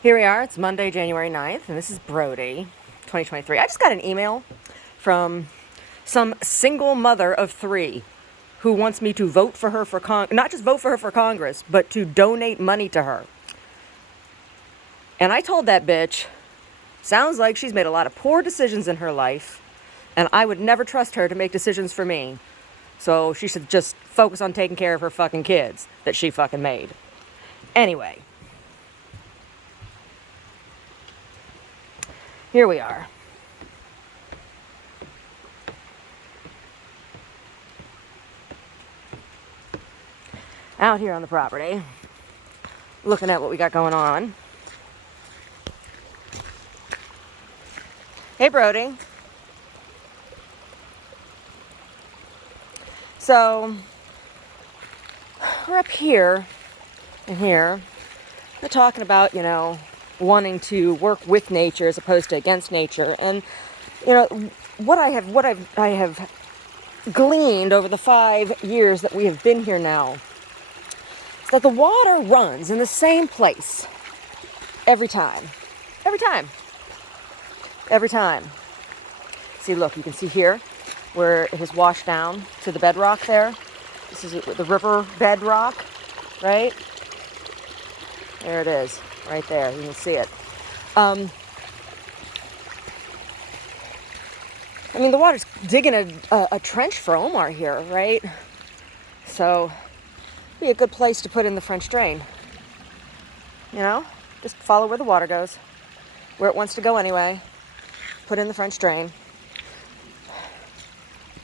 Here we are. It's Monday, January 9th, and this is Brody, 2023. I just got an email from some single mother of three who wants me to vote for her for not just vote for her for Congress, but to donate money to her. And I told that bitch, sounds like she's made a lot of poor decisions in her life, and I would never trust her to make decisions for me. So she should just focus on taking care of her fucking kids that she fucking made. Anyway. Here we are. Out here on the property, looking at what we got going on. Hey, Brody. So, we're up here and here. We're talking about, wanting to work with nature as opposed to against nature. And, what I have gleaned over the 5 years that we have been here now is that the water runs in the same place every time. Every time. Every time. See, look, you can see here where it has washed down to the bedrock there. This is the river bedrock, right? There it is, right there. You can see it. The water's digging a trench for Omar here, right? So, be a good place to put in the French drain. Just follow where the water goes, where it wants to go anyway. Put in the French drain.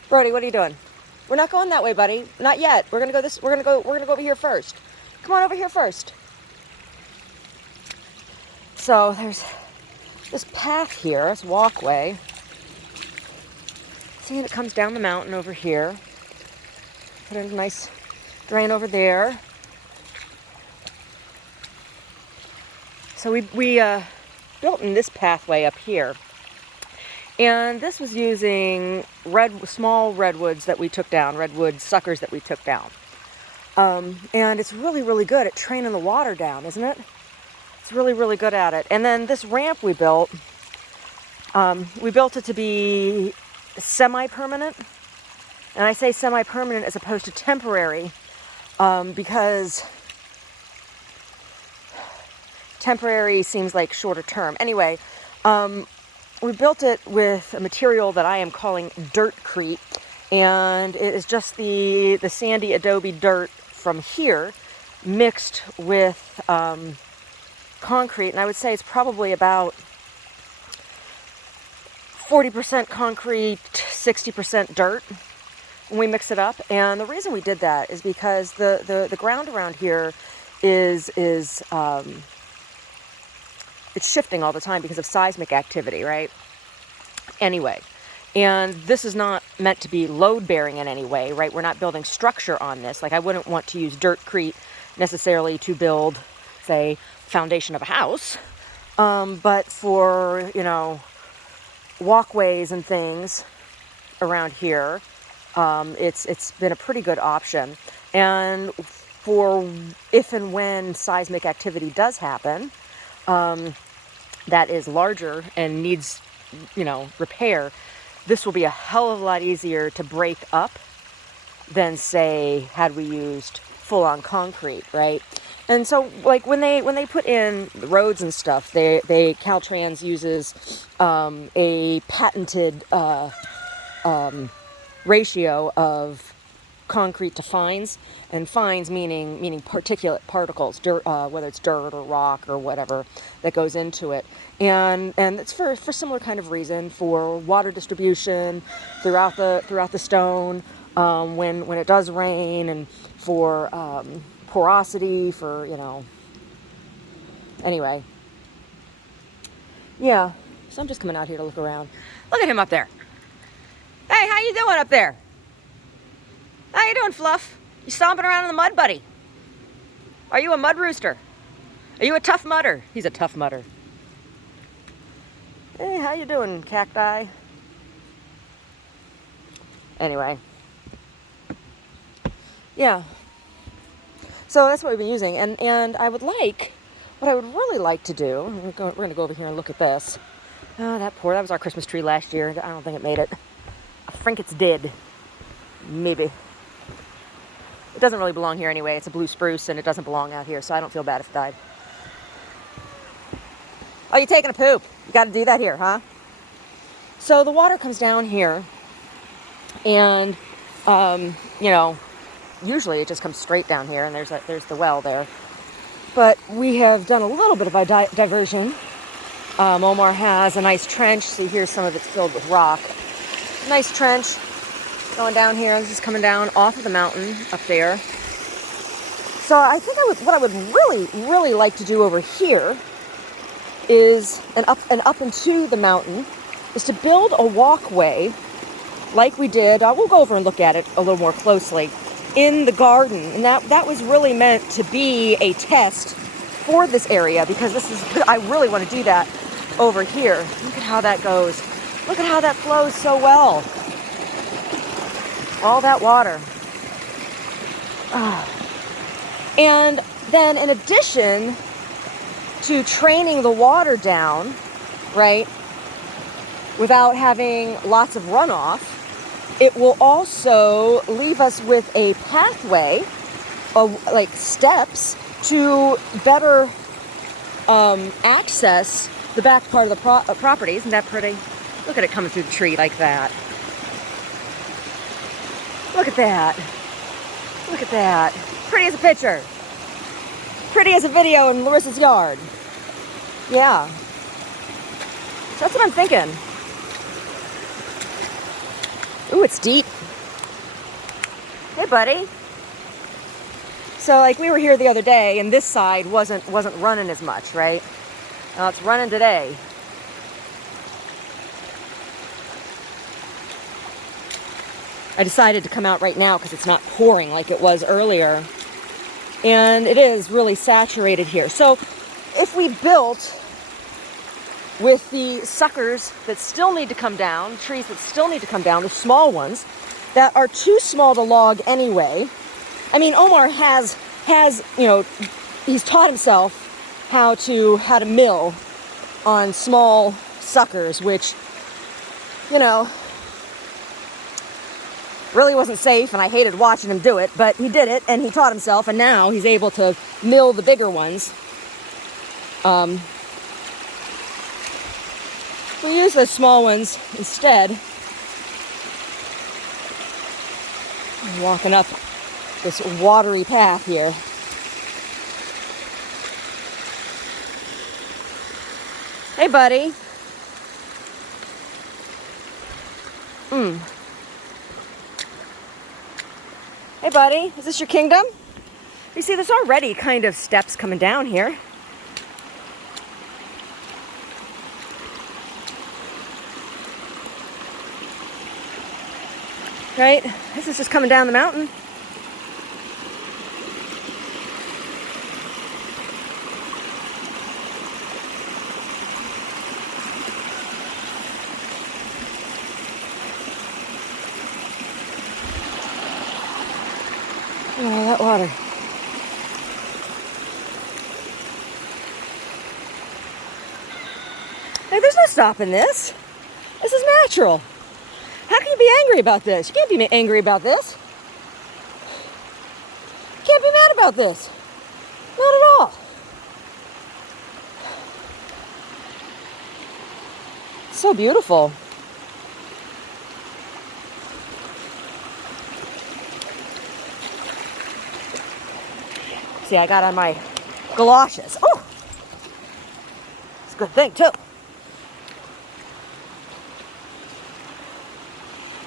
Brody, what are you doing? We're not going that way, buddy. Not yet. We're gonna go over here first. Come on over here first. So there's this path here, this walkway. See, and it comes down the mountain over here. Put in a nice drain over there. So we built in this pathway up here. And this was using small redwoods that we took down, redwood suckers that we took down. And it's really, really good at training the water down, isn't it? It's really, really good at it. And then this ramp we built it to be semi-permanent. And I say semi-permanent as opposed to temporary, because temporary seems like shorter term. Anyway, we built it with a material that I am calling Dirtcrete, and it is just the sandy adobe dirt from here mixed with concrete, and I would say it's probably about 40% concrete, 60% dirt when we mix it up. And the reason we did that is because the ground around here is it's shifting all the time because of seismic activity, right? Anyway, and this is not meant to be load-bearing in any way, right? We're not building structure on this. Like, I wouldn't want to use Dirtcrete necessarily to build, say, foundation of a house, but for, walkways and things around here, it's been a pretty good option. And for if and when seismic activity does happen, that is larger and needs, repair, this will be a hell of a lot easier to break up than, say, had we used full-on concrete, right? And so, like, when they put in roads and stuff, they Caltrans uses a patented ratio of concrete to fines, and fines meaning particulate particles, dirt, whether it's dirt or rock or whatever that goes into it, and it's for similar kind of reason, for water distribution throughout the stone when it does rain, and for porosity, for anyway. Yeah, so I'm just coming out here to look around. Look at him up there. Hey, how you doing up there? How you doing, Fluff? You stomping around in the mud, buddy? Are you a mud rooster? Are you a tough mudder? He's a tough mudder. Hey, how you doing, cacti? Anyway. Yeah. So that's what we've been using. And I would like, what I would really like to do, we're going to go over here and look at this. Oh, that was our Christmas tree last year. I don't think it made it. I think it's dead. Maybe. It doesn't really belong here anyway. It's a blue spruce and it doesn't belong out here, so I don't feel bad if it died. Oh, you're taking a poop. You got to do that here, huh? So the water comes down here and, you know, usually it just comes straight down here and there's the well there. But we have done a little bit of a diversion. Omar has a nice trench. See, here's some of it's filled with rock. Nice trench going down here. This is coming down off of the mountain up there. So I think what I would really, really like to do over here is, and up into the mountain, is to build a walkway like we did. We'll go over and look at it a little more closely in the garden. And that was really meant to be a test for this area, because I really want to do that over here. Look at how that goes. Look at how that flows so well. All that water. And then in addition to training the water down, right, without having lots of runoff, it will also leave us with a pathway of like steps to better access the back part of the property. Isn't that pretty? Look at it coming through the tree like that. Look at that. Look at that. Pretty as a picture. Pretty as a video in Larissa's yard. Yeah. So that's what I'm thinking. Ooh, it's deep. Hey, buddy. So, like, we were here the other day, and this side wasn't running as much, right? Now it's running today. I decided to come out right now because it's not pouring like it was earlier. And it is really saturated here. So if we built with the suckers that still need to come down, trees that still need to come down, the small ones that are too small to log anyway. I mean, Omar has you know, he's taught himself how to mill on small suckers, which, you know, really wasn't safe, and I hated watching him do it, but he did it, and he taught himself, and now he's able to mill the bigger ones. We use those small ones instead. I'm walking up this watery path here. Hey, buddy. Hey, buddy, is this your kingdom? You see, there's already kind of steps coming down here. Right? This is just coming down the mountain. Oh, that water. Hey, there's no stopping this. This is natural. How can you be angry about this? You can't be angry about this. You can't be mad about this. Not at all. So beautiful. See, I got on my galoshes. Oh! It's a good thing, too.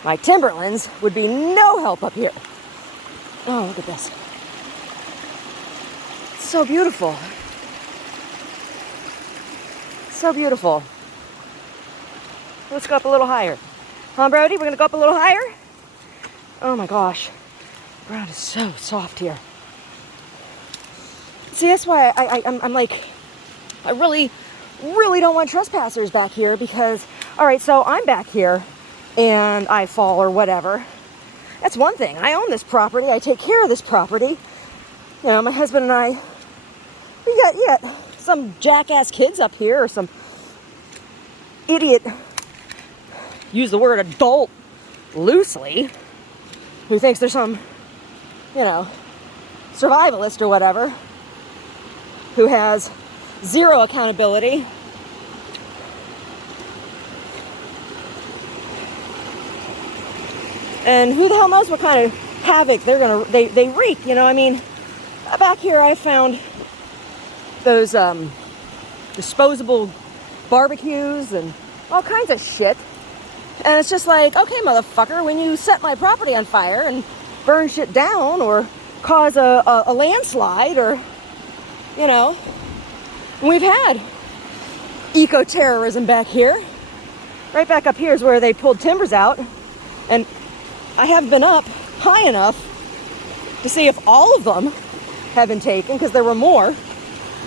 My Timberlands would be no help up here. Oh, look at this. It's so beautiful. So beautiful. Let's go up a little higher. Huh, Brody? We're going to go up a little higher? Oh, my gosh. The ground is so soft here. See, that's why I'm like, I really, really don't want trespassers back here because, all right, so I'm back here and I fall or whatever. That's one thing. I own this property. I take care of this property. You know, my husband and I, we got some jackass kids up here or some idiot, use the word adult loosely, who thinks there's some, you know, survivalist or whatever, who has zero accountability. And who the hell knows what kind of havoc they wreak, you know? I mean, back here I found those disposable barbecues and all kinds of shit. And it's just like, okay, motherfucker, when you set my property on fire and burn shit down or cause a landslide or, you know, we've had eco-terrorism back here. Right back up here is where they pulled timbers out. And I haven't been up high enough to see if all of them have been taken, because there were more.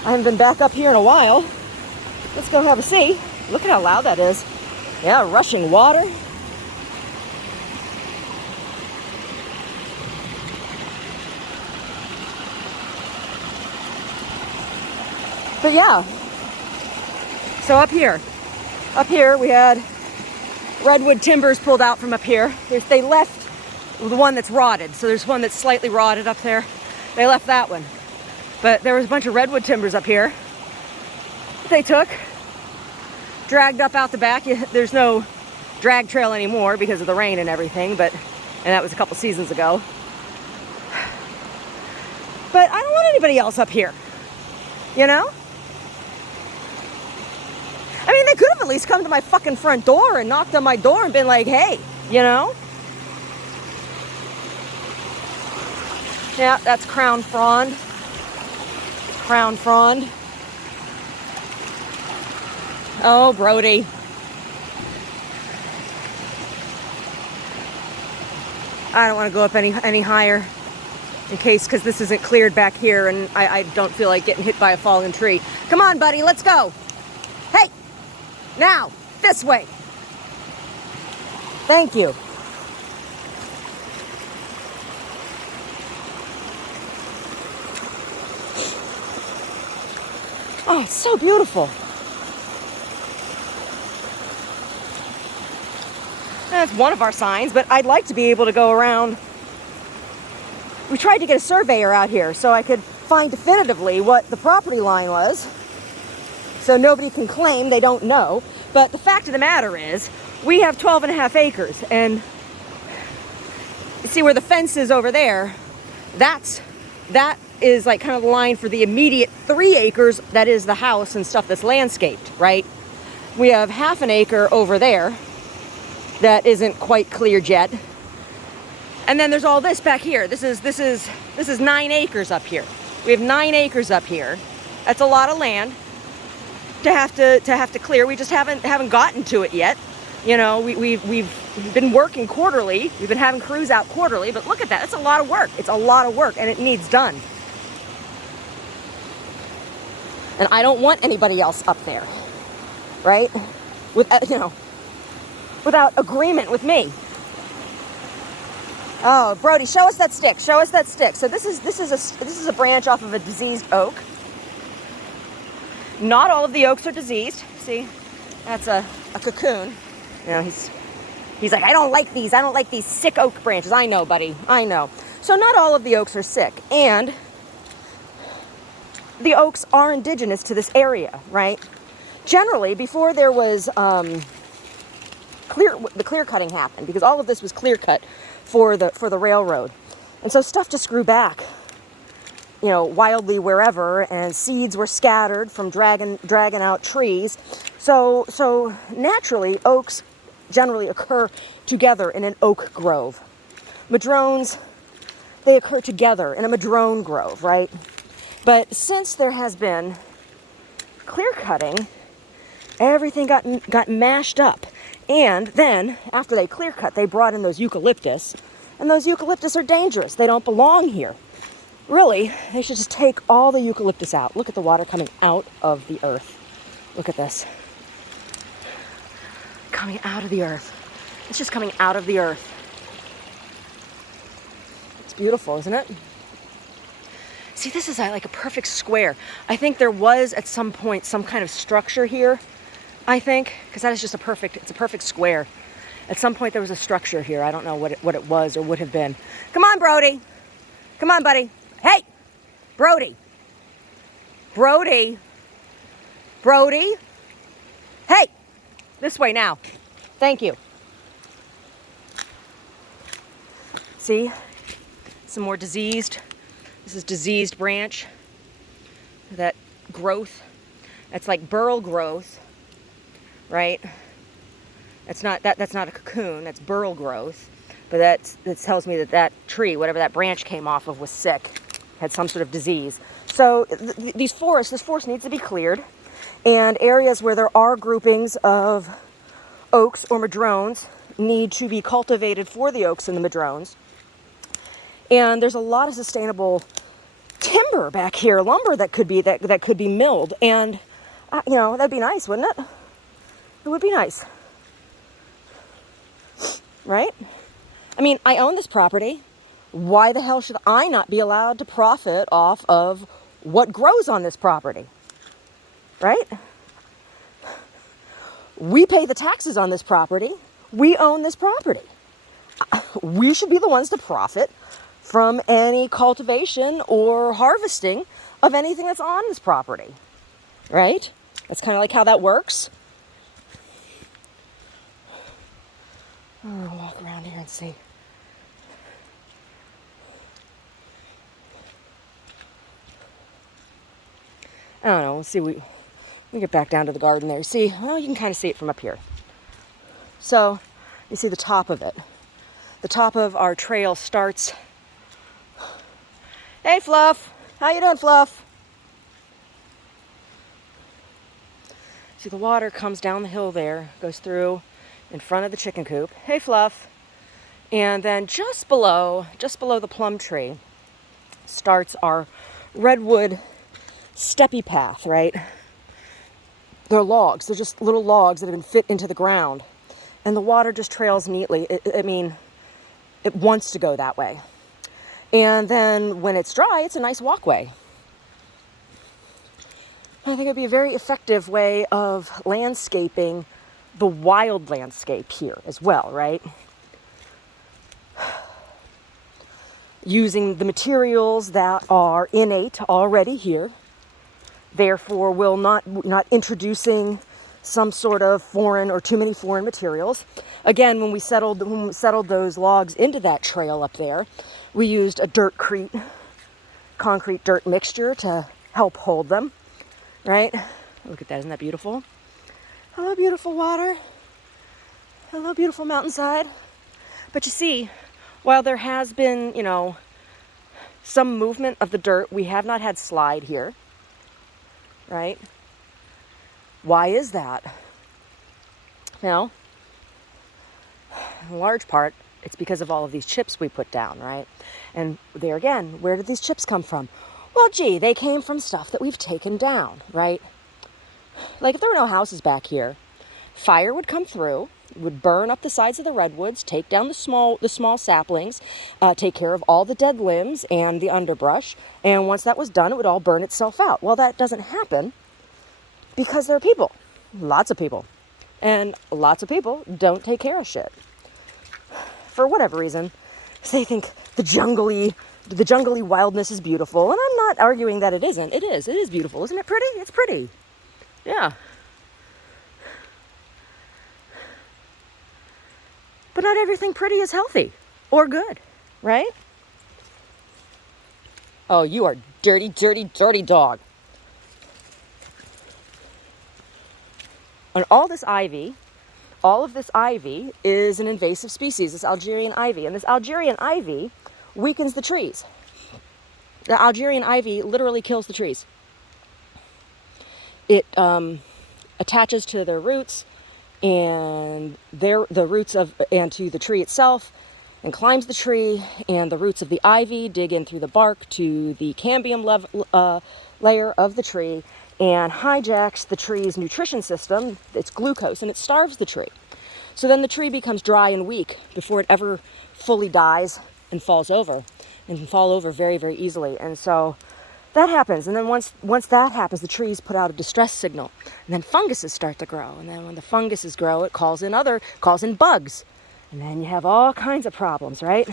I haven't been back up here in a while. Let's go have a see. Look at how loud that is. Yeah, rushing water. But yeah, so up here we had redwood timbers pulled out from up here. They left the one that's rotted, so there's one that's slightly rotted up there. They left that one. But there was a bunch of redwood timbers up here they took, dragged up out the back. There's no drag trail anymore because of the rain and everything, and that was a couple seasons ago. But I don't want anybody else up here, you know? I mean, they could have at least come to my fucking front door and knocked on my door and been like, hey, you know? Yeah, that's crown frond. Crown frond. Oh, Brody. I don't want to go up any higher in case, because this isn't cleared back here and I don't feel like getting hit by a fallen tree. Come on, buddy, let's go. Hey, now, this way. Thank you. Oh, it's so beautiful. That's one of our signs, but I'd like to be able to go around. We tried to get a surveyor out here so I could find definitively what the property line was, so nobody can claim they don't know. But the fact of the matter is, we have 12.5 acres, and you see where the fence is over there, that is like kind of the line for the immediate 3 acres that is the house and stuff that's landscaped, right? We have 1/2 acre over there that isn't quite cleared yet. And then there's all this back here. This is 9 acres up here. We have 9 acres up here. That's a lot of land to have to clear. We just haven't gotten to it yet. You know, we've been working quarterly. We've been having crews out quarterly, but look at that. It's a lot of work. It's a lot of work, and it needs done. And I don't want anybody else up there, right? Without agreement with me. Oh, Brody, show us that stick. Show us that stick. So this is a branch off of a diseased oak. Not all of the oaks are diseased. See, that's a cocoon. You know, he's like, I don't like these sick oak branches. I know, buddy. I know. So not all of the oaks are sick, and the oaks are indigenous to this area, right? Generally, before there was the clear cutting happened, because all of this was clear cut for the railroad, and so stuff just grew back, you know, wildly wherever, and seeds were scattered from dragging out trees. So naturally, oaks generally occur together in an oak grove. Madrones, they occur together in a madrone grove, right? But since there has been clear cutting, everything got mashed up. And then, after they clear cut, they brought in those eucalyptus. And those eucalyptus are dangerous. They don't belong here. Really, they should just take all the eucalyptus out. Look at the water coming out of the earth. Look at this. Coming out of the earth. It's just coming out of the earth. It's beautiful, isn't it? See, this is like a perfect square. I think there was at some point some kind of structure here, I think, because that is just it's a perfect square. At some point there was a structure here. I don't know what it was or would have been. Come on, Brody. Come on, buddy. Hey, Brody. Brody. Brody. Hey, this way now. Thank you. See, some more diseased. This is diseased branch. That growth. That's like burl growth, right? That's not a cocoon. That's burl growth. But that tells me that tree, whatever that branch came off of, was sick, had some sort of disease. So this forest needs to be cleared, and areas where there are groupings of oaks or madrones need to be cultivated for the oaks and the madrones. And there's a lot of sustainable timber back here, lumber that could be milled, and that'd be nice, wouldn't it? It would be nice, right? I mean, I own this property. Why the hell should I not be allowed to profit off of what grows on this property? Right? We pay the taxes on this property. We own this property. We should be the ones to profit from any cultivation or harvesting of anything that's on this property. Right? That's kind of like how that works. I'm gonna walk around here and see. I don't know. We'll see. We get back down to the garden there. See, well, you can kind of see it from up here. So, you see the top of it. The top of our trail starts. Hey, Fluff. How you doing, Fluff? See, the water comes down the hill there, goes through in front of the chicken coop. Hey, Fluff. And then just below the plum tree, starts our redwood steppy path, right? They're logs. They're just little logs that have been fit into the ground. And the water just trails neatly. It wants to go that way. And then when it's dry, it's a nice walkway. I think it'd be a very effective way of landscaping the wild landscape here as well, right? Using the materials that are innate already here. Therefore, will not introducing some sort of foreign or too many foreign materials. Again, when we settled those logs into that trail up there, we used a concrete dirt mixture to help hold them, right? Look at that, isn't that beautiful? Hello, beautiful water. Hello, beautiful mountainside. But you see, while there has been, some movement of the dirt, we have not had slide here. Right? Why is that? Well, in large part, it's because of all of these chips we put down, right? And there again, where did these chips come from? Well, gee, they came from stuff that we've taken down, right? Like if there were no houses back here, fire would come through, would burn up the sides of the redwoods, take down the small saplings, take care of all the dead limbs and the underbrush, and once that was done, it would all burn itself out. Well, that doesn't happen because there are people, lots of people, and lots of people don't take care of shit for whatever reason. They think the jungly wildness is beautiful, and I'm not arguing that it isn't. It is beautiful. Isn't it pretty? It's pretty. Yeah. But not everything pretty is healthy or good, right? Oh, you are dirty, dirty, dirty dog. And all of this ivy is an invasive species, this Algerian ivy. And this Algerian ivy weakens the trees. The Algerian ivy literally kills the trees. It attaches to their roots and to the tree itself, and climbs the tree, and the roots of the ivy dig in through the bark to the cambium layer of the tree and hijacks the tree's nutrition system, its glucose, and it starves the tree. So then the tree becomes dry and weak before it ever fully dies and falls over, and can fall over very, very easily. And so That happens, and then once that happens, the trees put out a distress signal, and then funguses start to grow, and then when the funguses grow, it calls in bugs, and then you have all kinds of problems, right?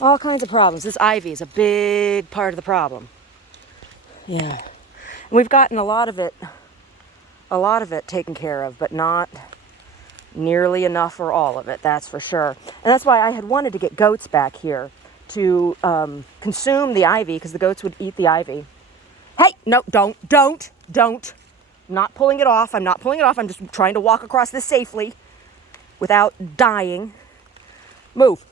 All kinds of problems. This ivy is a big part of the problem. Yeah, and we've gotten a lot of it taken care of, but not nearly enough for all of it. That's for sure, and that's why I had wanted to get goats back here to consume the ivy, because the goats would eat the ivy. Hey, no, don't. I'm not pulling it off. I'm not pulling it off. I'm just trying to walk across this safely without dying. Move.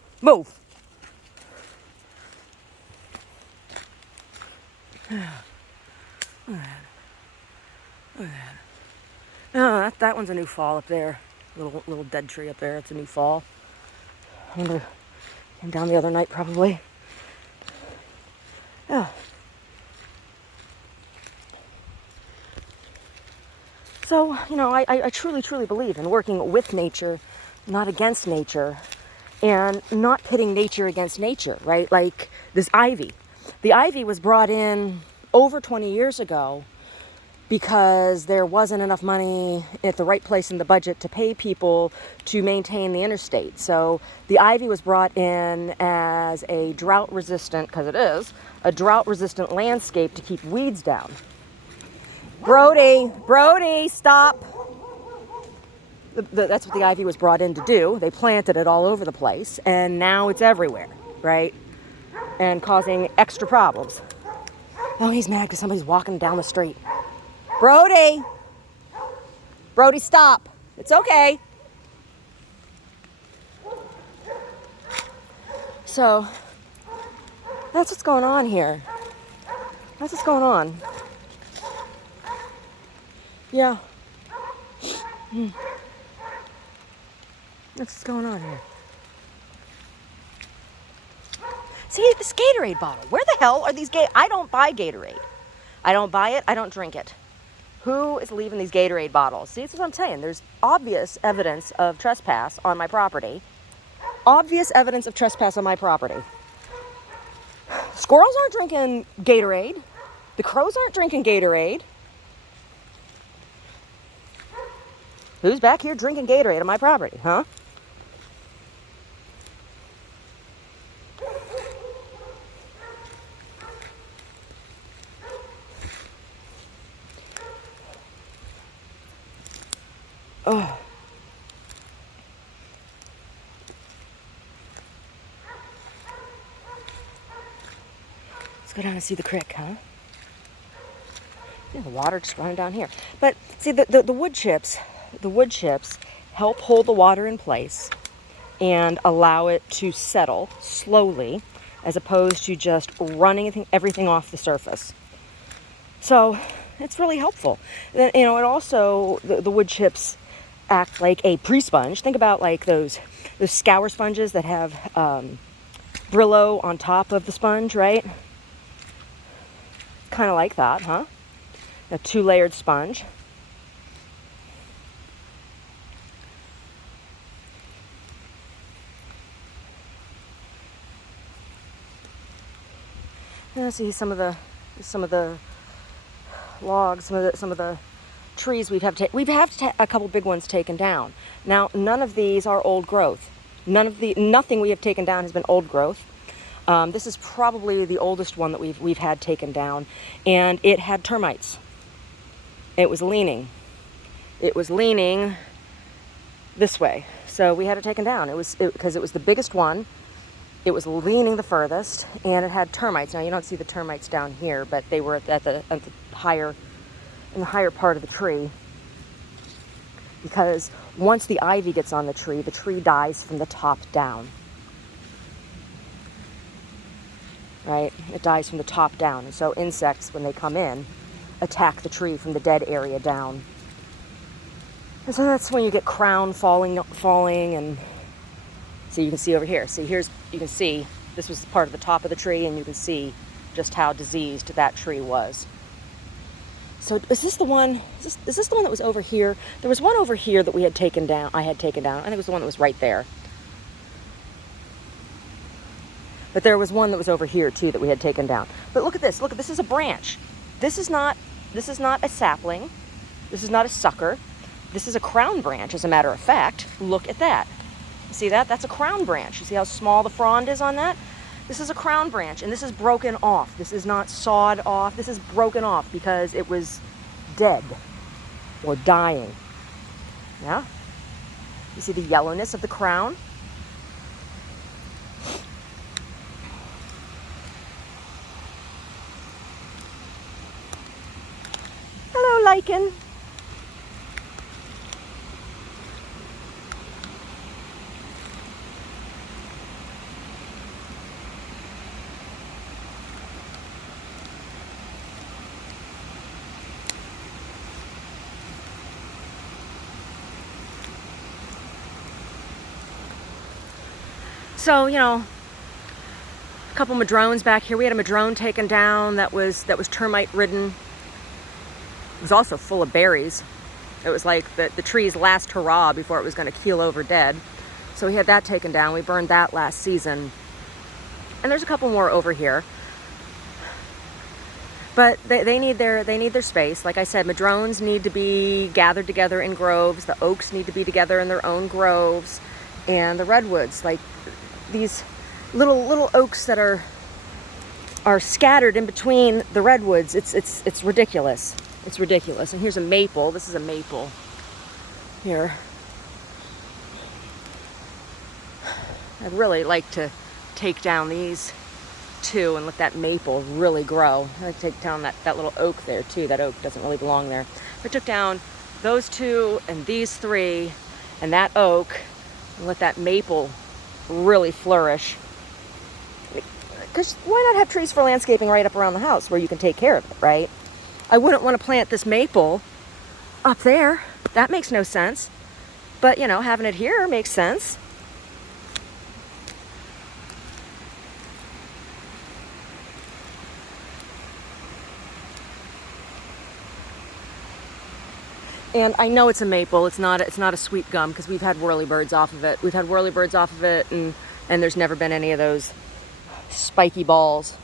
Oh, that one's a new fall up there. Little dead tree up there. It's a new fall. I wonder, came down the other night probably. Yeah. So, I truly believe in working with nature, not against nature, and not pitting nature against nature, right? Like this ivy. The ivy was brought in over 20 years ago because there wasn't enough money at the right place in the budget to pay people to maintain the interstate. So the ivy was brought in as a drought-resistant, because it is, a drought-resistant landscape to keep weeds down. Brody, stop. That's what the ivy was brought in to do. They planted it all over the place, and now it's everywhere, right? And causing extra problems. Oh, he's mad because somebody's walking down the street. Brody, stop. It's okay. So, that's what's going on here. That's what's going on. Yeah. That's what's going on here. See, this Gatorade bottle. Where the hell are these I don't buy Gatorade. I don't buy it. I don't drink it. Who is leaving these Gatorade bottles? See, this is what I'm saying. There's obvious evidence of trespass on my property. Obvious evidence of trespass on my property. Squirrels aren't drinking Gatorade. The crows aren't drinking Gatorade. Who's back here drinking Gatorade on my property, huh? Oh. Let's go down and see the creek, huh? Yeah, the water just running down here. But see, the wood chips help hold the water in place and allow it to settle slowly, as opposed to just running everything off the surface. So it's really helpful. Then, it also, the wood chips act like a pre-sponge. Think about like those scour sponges that have Brillo on top of the sponge, right? Kind of like that, huh? A 2-layered sponge. And see some of the logs, some of the trees we've had a couple big ones taken down. Now, none of these are old growth. Nothing we have taken down has been old growth. This is probably the oldest one that we've had taken down, and it had termites. It was leaning this way, so we had it taken down. Because it was the biggest one. It was leaning the furthest, and it had termites. Now, you don't see the termites down here, but they were in the higher part of the tree. Because once the ivy gets on the tree dies from the top down. Right? It dies from the top down. And so insects, when they come in, attack the tree from the dead area down. And so that's when you get crown falling, and so you can see over here. You can see this was part of the top of the tree, and you can see just how diseased that tree was. So is this the one? Is this the one that was over here? There was one over here that we had taken down. I had taken down. I think it was the one that was right there. But there was one that was over here too that we had taken down. But look at this. Look, this is a branch. This is not a sapling. This is not a sucker. This is a crown branch, as a matter of fact. Look at that. See that? That's a crown branch. You see how small the frond is on that? This is a crown branch, and this is broken off. This is not sawed off. This is broken off because it was dead or dying. Yeah? You see the yellowness of the crown? Hello, lichen. So, you know, a couple madrones back here. We had a madrone taken down that was termite ridden. It was also full of berries. It was like the tree's last hurrah before it was going to keel over dead. So we had that taken down. We burned that last season. And there's a couple more over here. But they need their space. Like I said, madrones need to be gathered together in groves. The oaks need to be together in their own groves. And the redwoods, like these little oaks that are scattered in between the redwoods, it's ridiculous. It's ridiculous. And here's a maple. This is a maple. Here. I'd really like to take down these two and let that maple really grow. I'd like to take down that little oak there too. That oak doesn't really belong there. If I took down those two and these three and that oak and let that maple really flourish. Because why not have trees for landscaping right up around the house where you can take care of it, right? I wouldn't want to plant this maple up there. That makes no sense. But, you know, having it here makes sense. And I know it's a maple. It's not a sweet gum because we've had whirlybirds off of it. We've had whirlybirds off of it, and there's never been any of those spiky balls.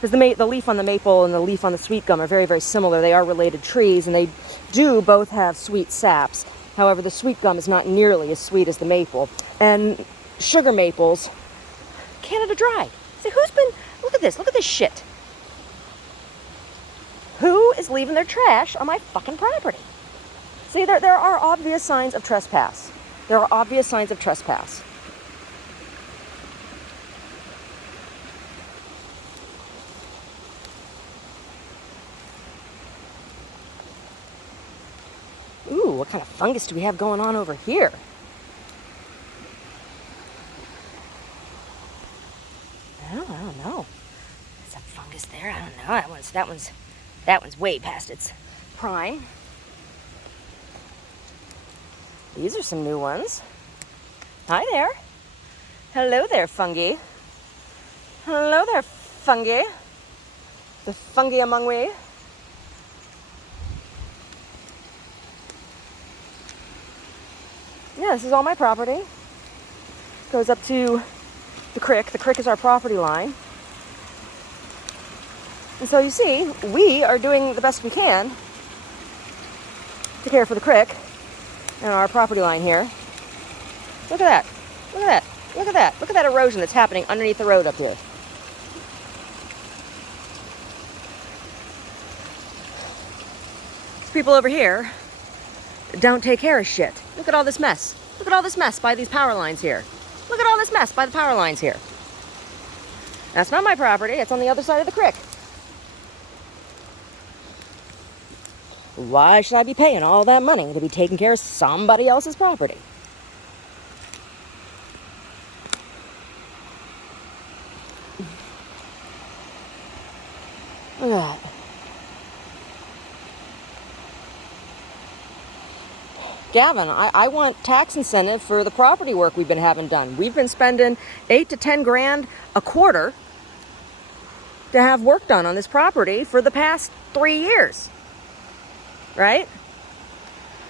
Because the leaf on the maple and the leaf on the sweet gum are very, very similar. They are related trees, and they do both have sweet saps. However, the sweet gum is not nearly as sweet as the maple. And sugar maples, Canada Dry. See, look at this shit. Who is leaving their trash on my fucking property? See, there are obvious signs of trespass. There are obvious signs of trespass. Ooh, what kind of fungus do we have going on over here? I don't know. There's a fungus there. I don't know. That one's way past its prime. These are some new ones. Hi there. Hello there, fungi. Hello there, fungi. The fungi among we. Yeah, this is all my property. Goes up to the creek. The creek is our property line. And so you see, we are doing the best we can to care for the creek and our property line here. Look at that. Look at that. Look at that. Look at that erosion that's happening underneath the road up here. These people over here don't take care of shit. Look at all this mess. Look at all this mess by these power lines here. Look at all this mess by the power lines here. That's not my property. It's on the other side of the creek. Why should I be paying all that money to be taking care of somebody else's property? Look at that. Gavin, I want tax incentive for the property work we've been having done. We've been spending 8 to 10 grand a quarter to have work done on this property for the past 3 years. Right?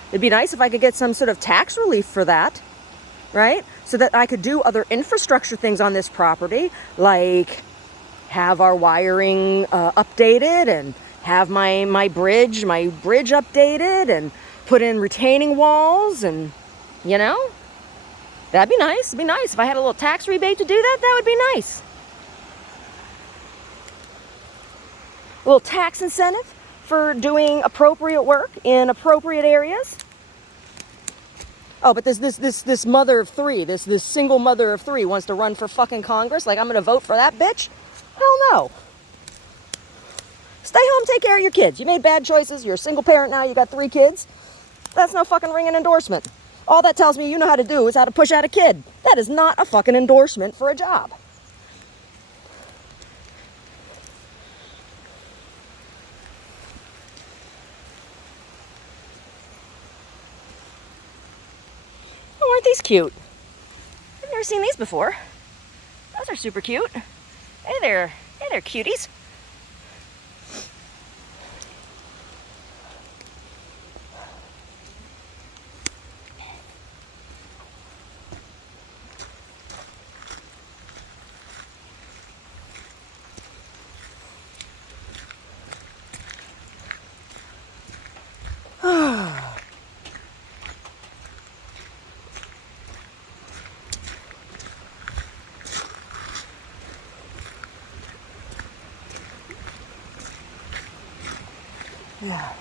It'd be nice if I could get some sort of tax relief for that. Right? So so that I could do other infrastructure things on this property, like have our wiring updated and have my bridge updated and put in retaining walls, and you know, that'd be nice. It'd be nice if I had a little tax rebate to do that. That would be nice. A little tax incentive for doing appropriate work in appropriate areas. Oh, but this mother of three, this single mother of three wants to run for fucking Congress. Like, I'm gonna vote for that bitch? Hell no. Stay home, take care of your kids. You made bad choices. You're a single parent now. You got 3 kids. That's no fucking ringing endorsement. All that tells me you know how to do is how to push out a kid. That is not a fucking endorsement for a job. Oh, aren't these cute? I've never seen these before. Those are super cute. Hey there, cuties. Yeah.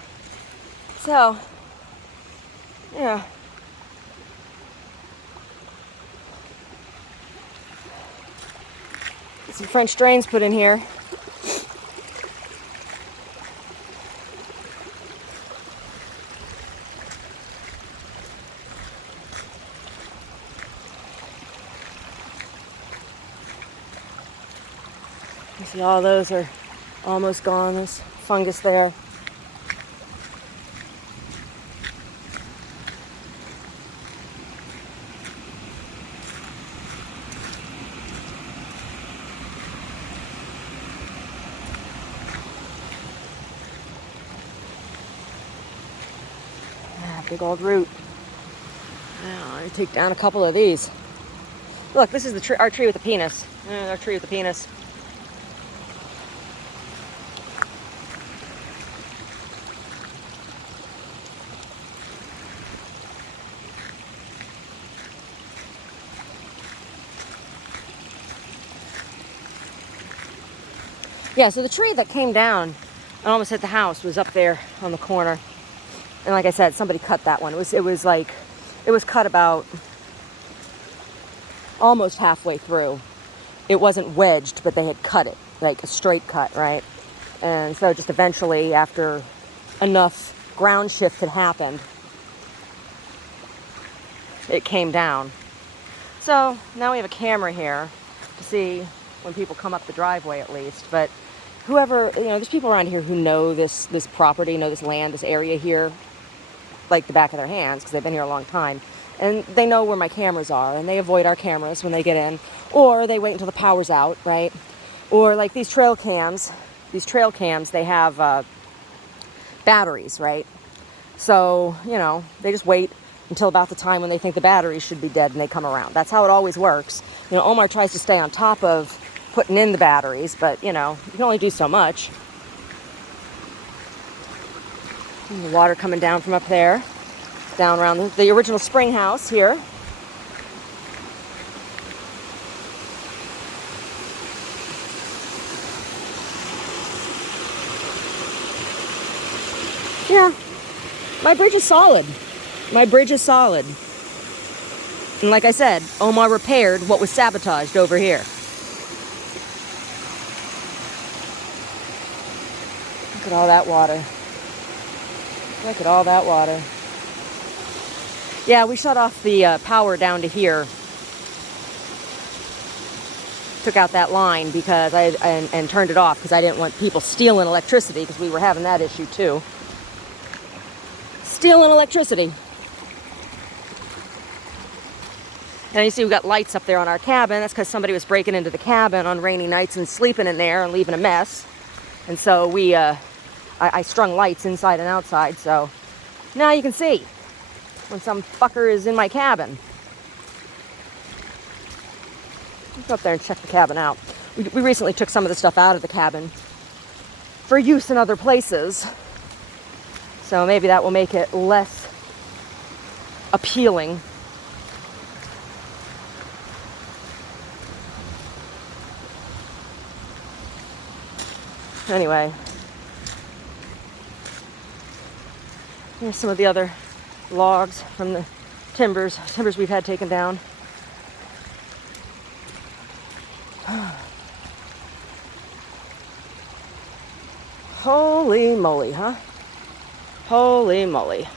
So, yeah. Get some French drains put in here. You see all those are almost gone. There's fungus there. Big old root. Now, I take down a couple of these. Look, this is our tree with the penis. Our tree with the penis. Yeah, so the tree that came down and almost hit the house was up there on the corner. And like I said, somebody cut that one. It was cut about almost halfway through. It wasn't wedged, but they had cut it, like a straight cut, right? And so just eventually, after enough ground shift had happened, it came down. So now we have a camera here to see when people come up the driveway at least. But whoever, there's people around here who know this property, know this land, this area here, like the back of their hands, because they've been here a long time. And they know where my cameras are, and they avoid our cameras when they get in. Or they wait until the power's out, right? Or like these trail cams, they have batteries, right? So, they just wait until about the time when they think the batteries should be dead and they come around. That's how it always works. Omar tries to stay on top of putting in the batteries, but, you can only do so much. And the water coming down from up there, down around the original spring house here. Yeah, my bridge is solid. And like I said, Omar repaired what was sabotaged over here. Look at all that water. Yeah, we shut off the power down to here. Took out that line because and turned it off because I didn't want people stealing electricity, because we were having that issue too. Stealing electricity. And you see we got lights up there on our cabin. That's because somebody was breaking into the cabin on rainy nights and sleeping in there and leaving a mess. And so I strung lights inside and outside, so now you can see when some fucker is in my cabin. Let's go up there and check the cabin out. We recently took some of the stuff out of the cabin for use in other places. So maybe that will make it less appealing. Anyway, here's some of the other logs from the timbers we've had taken down. Holy moly, huh? Holy moly.